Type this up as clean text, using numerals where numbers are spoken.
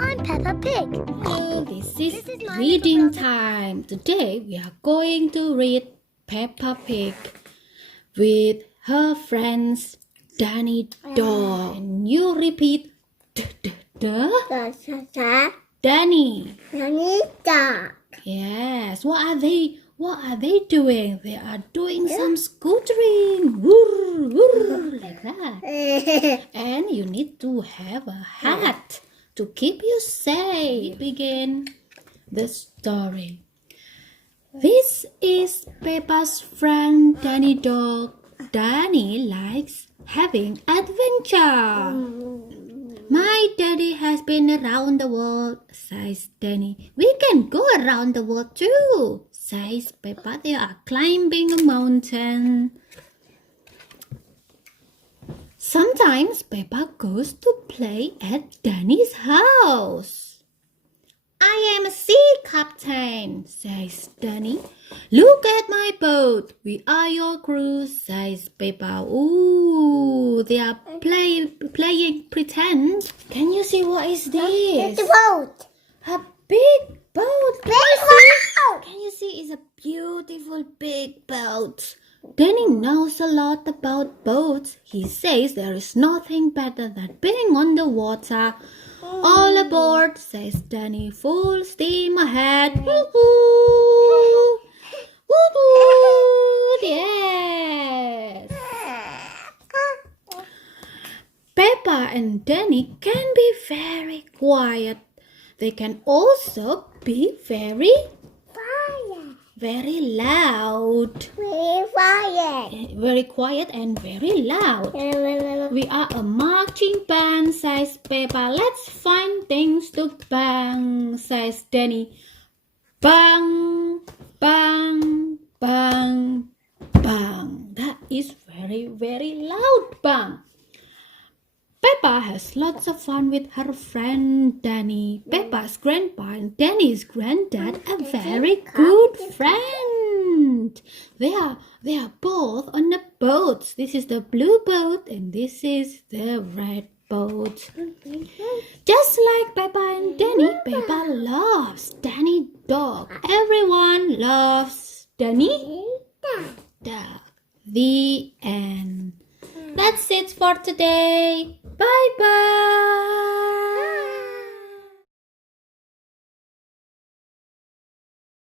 I'm Peppa Pig. This is reading time. Today we are going to read Peppa Pig with her friends Danny Dog. And you repeat Danny. Danny Dog. Yes. What are they doing? They are doing some scootering. Woo, woo, like that. And you need to have a hat to keep you safe. Begin the story. This is Peppa's friend Danny Dog. Danny likes having adventure. My daddy has been around the world, says Danny. We can go around the world too, says Peppa. They are climbing a mountain. Sometimes Peppa goes to play at Danny's house. I am a sea captain, says Danny. Look at my boat. We are your crew, says Peppa. Ooh, they are playing pretend. Can you see what is this? The boat. A big boat. Can you see? It's a beautiful big boat. Danny knows a lot about boats. He says there is nothing better than being on the water. All aboard, says Danny. Full steam ahead. Woo-hoo! Woo-hoo! Yes! Peppa and Danny can be very quiet. They can also be very loud. Very quiet and very loud. We are a marching band, says Peppa. Let's find things to bang, says Danny. Bang, bang, bang, bang. That is very, very loud bang. Peppa has lots of fun with her friend Danny. Peppa's grandpa and Danny's granddad are very good friends. They are both on the boats. This is the blue boat and this is the red boat. Just like Peppa and Danny, Peppa loves Danny Dog. Everyone loves Danny Dog. The end. That's it for today. Bye bye.